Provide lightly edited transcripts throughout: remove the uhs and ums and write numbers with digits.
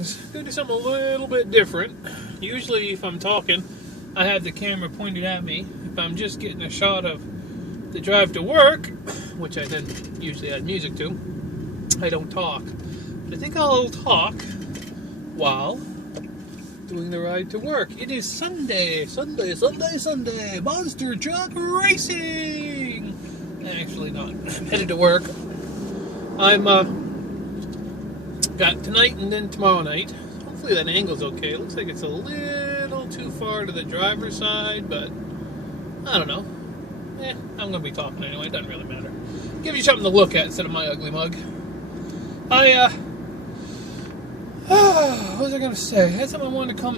things. Gonna do something a little bit different. Usually if I'm talking, I have the camera pointed at me. If I'm just getting a shot of the drive to work, which I then usually add music to, I don't talk. But I think I'll talk while doing the ride to work. It is Sunday, Monster Truck Racing! Actually not. I'm headed to work. I'm got tonight and then tomorrow night. Hopefully that angle's okay. It looks like it's a little too far to the driver's side, but I don't know. I'm going to be talking anyway. It doesn't really matter. Give you something to look at instead of my ugly mug. What was I going to say? I had something I wanted to come...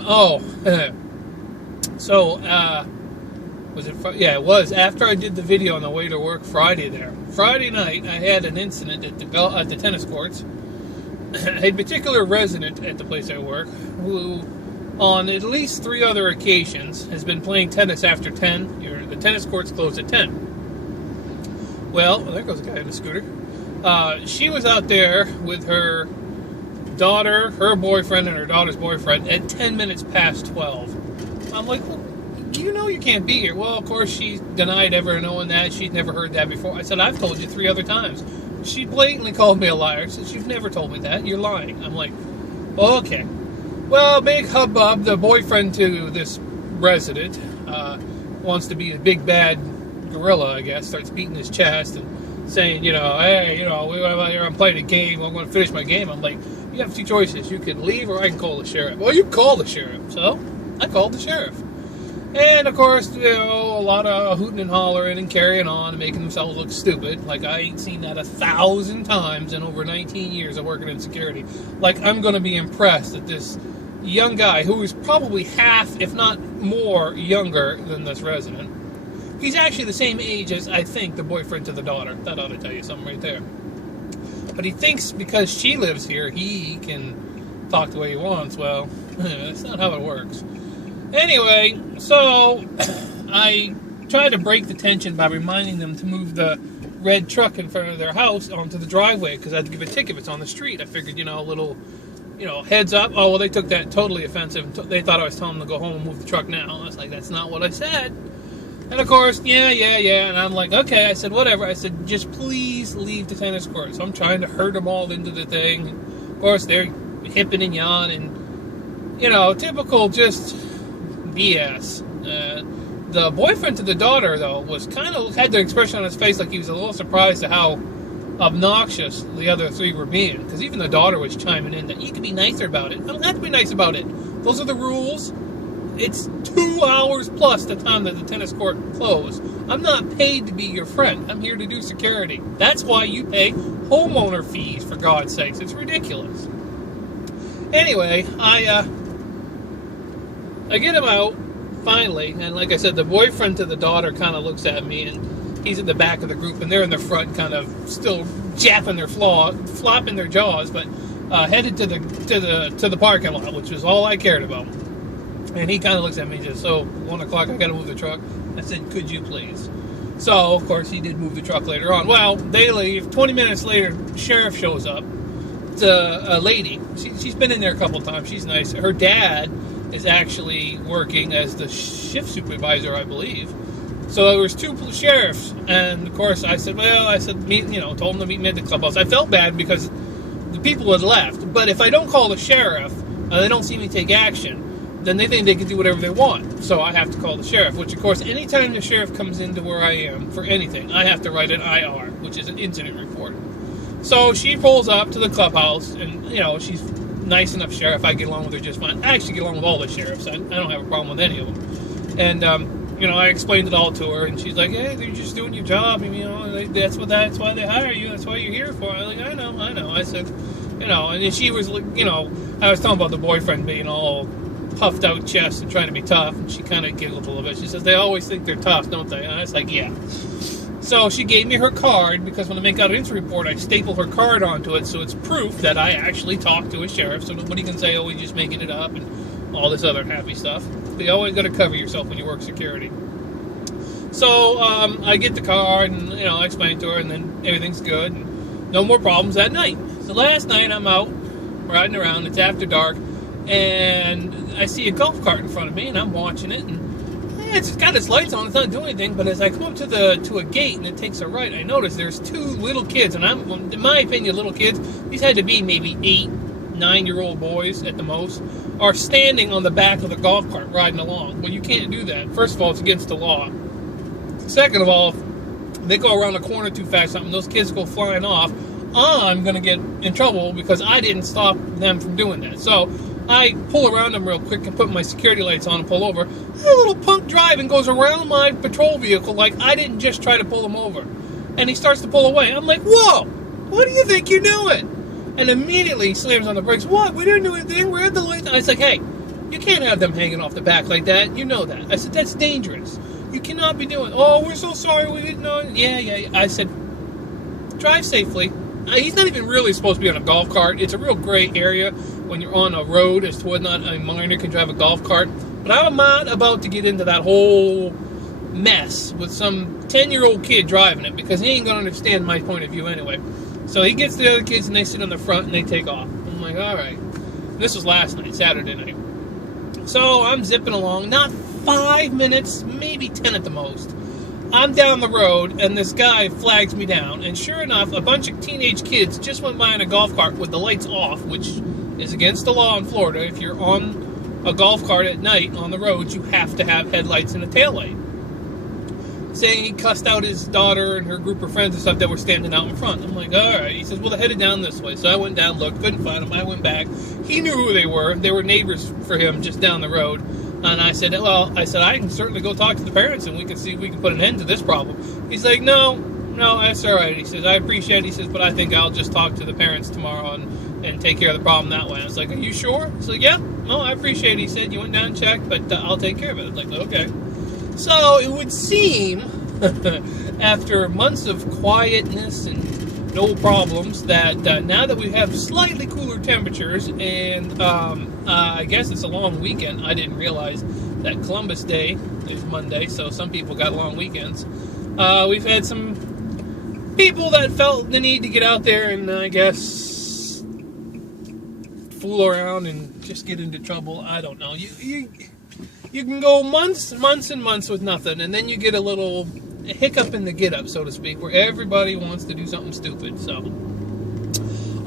So, was it... Yeah, it was. After I did the video on the way to work Friday there. Friday night, I had an incident at the tennis courts. A particular resident at the place I work, who on at least 3 other occasions has been playing tennis after 10. The tennis courts close at 10. Well, there goes a guy in a scooter. She was out there with her daughter, her boyfriend, and her daughter's boyfriend at 10 minutes past 12. I'm like, well, you know you can't be here. Well, of course, she denied ever knowing that. She'd never heard that before. I said, I've told you 3 other times. She blatantly called me a liar. She said, you've never told me that. You're lying. I'm like, okay. Well, big hubbub. The boyfriend to this resident wants to be a big bad gorilla, I guess. Starts beating his chest and saying, hey, I'm playing a game. I'm going to finish my game. I'm like, you have 2 choices. You can leave or I can call the sheriff. Well, you call the sheriff. So I called the sheriff. And, of course, a lot of hooting and hollering and carrying on and making themselves look stupid. Like, I ain't seen that 1,000 times in over 19 years of working in security. Like, I'm going to be impressed that this young guy, who is probably half, if not more, younger than this resident. He's actually the same age as, I think, the boyfriend to the daughter. That ought to tell you something right there. But he thinks because she lives here, he can talk the way he wants. Well, that's not how it works. Anyway, so I tried to break the tension by reminding them to move the red truck in front of their house onto the driveway because I had to give a ticket if it's on the street. I figured, a little, heads up. Oh, well, they took that totally offensive. They thought I was telling them to go home and move the truck now. I was like, that's not what I said. And of course, yeah. And I'm like, okay. I said, whatever. I said, just please leave the tennis court. So I'm trying to herd them all into the thing. Of course, they're hipping and yawning. Typical just... BS. The boyfriend to the daughter, though, was had the expression on his face like he was a little surprised at how obnoxious the other 3 were being. Because even the daughter was chiming in that you can be nicer about it. I don't have to be nice about it. Those are the rules. It's 2 hours plus the time that the tennis court closed. I'm not paid to be your friend. I'm here to do security. That's why you pay homeowner fees, for God's sakes. It's ridiculous. Anyway, I get him out, finally, and like I said, the boyfriend to the daughter kind of looks at me, and he's in the back of the group, and they're in the front, kind of still japping their flopping their jaws, but headed to the parking lot, which was all I cared about. And he kind of looks at me and says, so, 1 o'clock, I got to move the truck. I said, could you please? So, of course, he did move the truck later on. Well, they leave. 20 minutes later, sheriff shows up. It's a lady. She's been in there a couple times. She's nice. Her dad is actually working as the shift supervisor, I believe. So there was 2 sheriffs, and of course I said, told them to meet me at the clubhouse. I felt bad because the people had left, but if I don't call the sheriff, they don't see me take action, then they think they can do whatever they want. So I have to call the sheriff, which of course, anytime the sheriff comes into where I am for anything, I have to write an IR, which is an incident report. So she pulls up to the clubhouse, and she's nice enough sheriff. I get along with her just fine. I actually get along with all the sheriffs. I don't have a problem with any of them. And I explained it all to her, and she's like, "Hey, they're just doing your job. That's why they hire you. That's what you're here for." I'm like, "I know." I said, and then she was like, I was talking about the boyfriend being all puffed out chest and trying to be tough, and she kind of giggled a little bit. She says, "They always think they're tough, don't they?" And I was like, "Yeah." So she gave me her card, because when I make out an incident report, I staple her card onto it, so it's proof that I actually talked to a sheriff, so nobody can say, oh, he's just making it up, and all this other happy stuff. But you always got to cover yourself when you work security. So I get the card, and I explain to her, and then everything's good, and no more problems that night. So last night I'm out riding around. It's after dark, and I see a golf cart in front of me, and I'm watching it, and it's got its lights on. It's not doing anything, but as I come up to a gate and it takes a right, I notice there's two little kids, and in my opinion, little kids, these had to be maybe 8, 9-year-old boys at the most, are standing on the back of the golf cart riding along. Well, you can't do that. First of all, it's against the law. Second of all, if they go around the corner too fast, something, those kids go flying off, I'm going to get in trouble because I didn't stop them from doing that. So I pull around them real quick and put my security lights on and pull over. A little punk driving goes around my patrol vehicle like I didn't just try to pull him over. And he starts to pull away. I'm like, whoa, what do you think you're doing? And immediately he slams on the brakes. What? We didn't do anything. We had the lights. I was like, hey, you can't have them hanging off the back like that. You know that. I said, that's dangerous. You cannot be doing. Oh, we're so sorry. We didn't know. Yeah. I said, drive safely. He's not even really supposed to be on a golf cart. It's a real gray area when you're on a road as to whether or not a minor can drive a golf cart. But I'm not about to get into that whole mess with some 10-year-old kid driving it because he ain't going to understand my point of view anyway. So he gets the other kids and they sit on the front and they take off. I'm like, all right. This was last night, Saturday night. So I'm zipping along, not 5 minutes, maybe 10 at the most. I'm down the road and this guy flags me down. And sure enough, a bunch of teenage kids just went by in a golf cart with the lights off, which is against the law in Florida. If you're on a golf cart at night on the road, you have to have headlights and a taillight. Saying he cussed out his daughter and her group of friends and stuff that were standing out in front. I'm like, all right. He says, well, they're headed down this way. So I went down, looked, couldn't find them. I went back. He knew who they were. They were neighbors for him just down the road. And I said, I can certainly go talk to the parents and we can see if we can put an end to this problem. He's like, no, that's all right. He says, I appreciate it. He says, but I think I'll just talk to the parents tomorrow and take care of the problem that way. I was like, are you sure? He's like, yeah, no, I appreciate it. He said, you went down and checked, but I'll take care of it. I was like, okay. So it would seem, after months of quietness and no problems, that now that we have slightly cooler temperatures and I guess it's a long weekend. I didn't realize that Columbus Day is Monday, so some people got long weekends. We've had some people that felt the need to get out there and I guess fool around and just get into trouble. I don't know. You can go months and months with nothing, and then you get a little hiccup in the get-up, so to speak, where everybody wants to do something stupid. So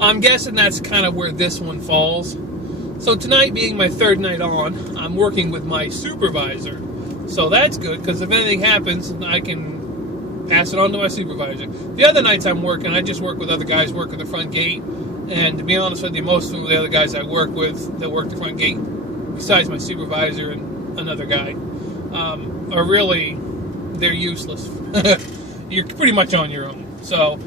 I'm guessing that's kind of where this one falls. So tonight being my third night on, I'm working with my supervisor. So that's good, because if anything happens, I can pass it on to my supervisor. The other nights I'm working, I just work with other guys working the front gate. And to be honest with you, most of the other guys I work with that work the front gate, besides my supervisor and another guy, are really, they're useless. You're pretty much on your own. So,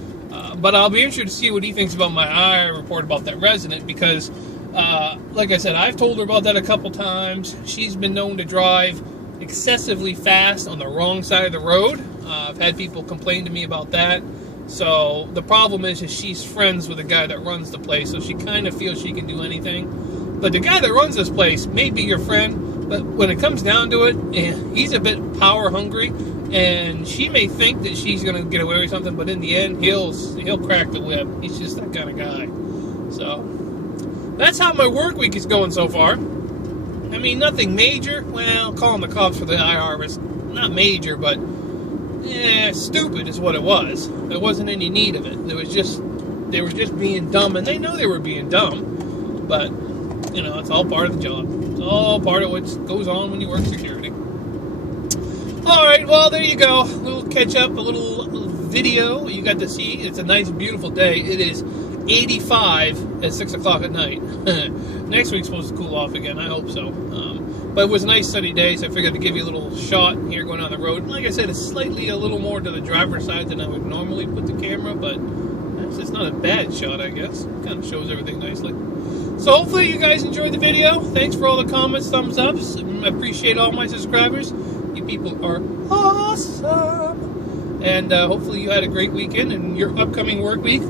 but I'll be interested to see what he thinks about my IR report about that resident, because like I said, I've told her about that a couple times. She's been known to drive excessively fast on the wrong side of the road. I've had people complain to me about that. So the problem is she's friends with the guy that runs the place, so she kind of feels she can do anything. But the guy that runs this place may be your friend, but when it comes down to it, he's a bit power hungry, and she may think that she's going to get away with something, but in the end, he'll crack the whip. He's just that kind of guy. So that's how my work week is going so far. I mean, nothing major. Well, calling the cops for the IR was not major, but stupid is what it was. There wasn't any need of it. They were just being dumb, and they know they were being dumb. But it's all part of the job. It's all part of what goes on when you work security. All right, well, there you go. A little catch up, a little video you got to see. It's a nice, beautiful day. It is 85 at 6 o'clock at night. Next week's supposed to cool off again. I hope so. But it was a nice sunny day, so I figured to give you a little shot here going down the road. Like I said, it's slightly a little more to the driver's side than I would normally put the camera, but it's not a bad shot, I guess. It kind of shows everything nicely. So hopefully you guys enjoyed the video. Thanks for all the comments, thumbs ups. I appreciate all my subscribers. You people are awesome. And hopefully you had a great weekend, and your upcoming work week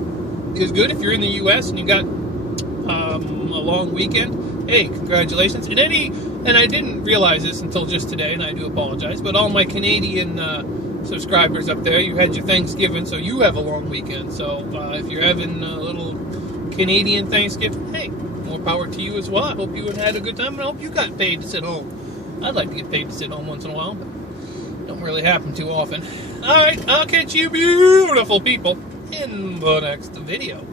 is good. If you're in the U.S. and you got a long weekend, hey, congratulations. And I didn't realize this until just today, and I do apologize, but all my Canadian subscribers up there, you had your Thanksgiving, so you have a long weekend. So if you're having a little Canadian Thanksgiving, hey, more power to you as well. I hope you had a good time, and I hope you got paid to sit home. I'd like to get paid to sit home once in a while, but don't really happen too often. Alright, I'll catch you beautiful people in the next video.